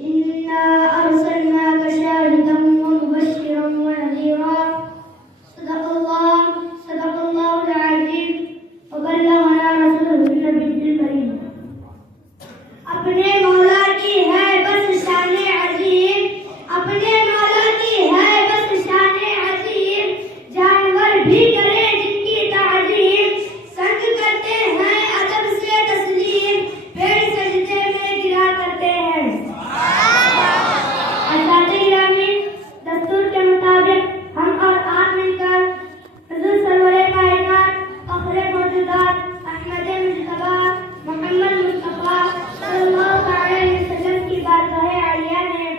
إنا أرسلناك شاهدا ومبشرا ونذيرا صدق الله العظيم وبلغنا رسوله النبي الكريم. اپنے مولا کی ہے بس شان عظیم، اپنے مولا کی ہے بس شان عظیم، جانور بھی کرے جن کی تعظیم، سنگ کرتے ہیں ادب سے تسلیم، پیڑ سجدے میں گرا کرتے ہیں. اساتذہ گرامی، دستور کے مطابق ہم اور آپ مل کر حضور سرور کائنات فخر موجودات احمد مجتبی محمد مصطفیٰ صلی اللہ علیہ وسلم کی بارگاہ عالیہ میں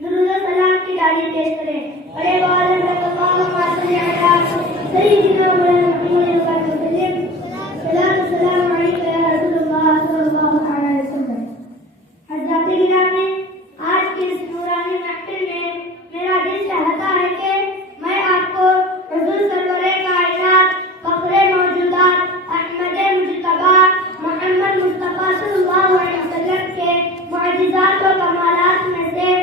درود و سلام کی ڈالی پیش کریں. بڑے والد اللہم صلی علی سیدنا محمد وسلم. صلاۃ السلام علیک یا رسول اللہ صلی اللہ علیہ وسلم. حضرات گرامی، آج کی اس نورانی محفل میں میرا دل چاہتا ہے کہ میں آپ کو حضور سرور کائنات فخر موجودات احمد مجتبی محمد مصطفیٰ صلی اللہ علیہ وسلم کے معجزات و کمالات میں سے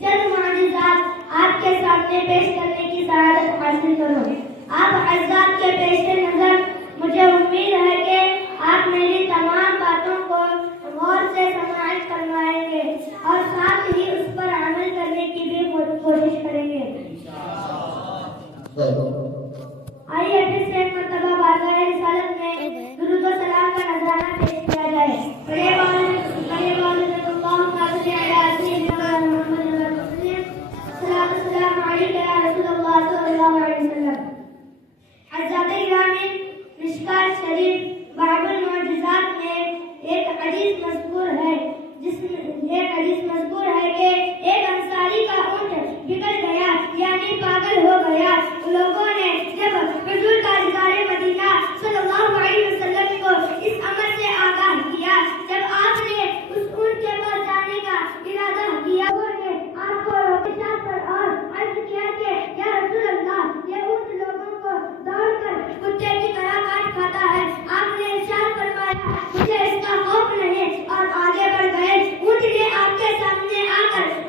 چند معجزات آپ کے سامنے پیش کرنے کی سعادت حاصل کروں. آپ حضرات کے پیش نظر مجھے امید ہے کہ آپ میری تمام باتوں کو غور سے سماعت فرمائیں گے اور ساتھ ہی اس پر عمل کرنے کی بھی کوشش کریں گے. آئیے پھر سے ایک مرتبہ بارگاہ رسالت میں درود و سلام کا نذرانہ پیش کیا جائے. بڑے والد اللہم صلی علی سیدنا محمد وسلم. صلاۃ السلام علیک یا رسول اللہ صلی اللہ علیہ وسلم. حضرات گرامی، مشکات شریف باب المعجزات میں ایک حدیث مذکور ہے کہ ایک انصاری کا اونٹ بگڑ گیا یعنی پاگل ہو گیا. لوگوں نے جب حضور تاجدار مدینہ صلی اللہ علیہ وسلم کو اس امر سے آگاہ کیا، جب آپ نے اس اونٹ کے پاس جانے کا ارادہ کیا، لوگوں نے آپ کو روکا پر اور عرض کیا کہ یا رسول اللہ، یہ اونٹ لوگوں کو دوڑ کر کتے کی طرح کاٹ کھاتا ہے. آپ نے ارشاد فرمایا مجھے اس کا خوف نہیں اور آگے بڑھ گئے. اونٹ نے آپ کے سامنے آ کر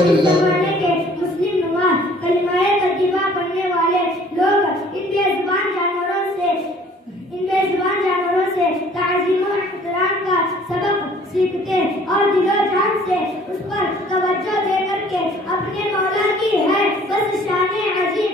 اس زمانے کے مسلم نماز کلمہ طیبہ پڑھنے والے لوگ ان بے زبان جانوروں سے تعظیم و احترام کا سبق سیکھتے اور دل و جان سے اس پر توجہ دے کر کے اپنے مولا کی ہے بس شان عظیم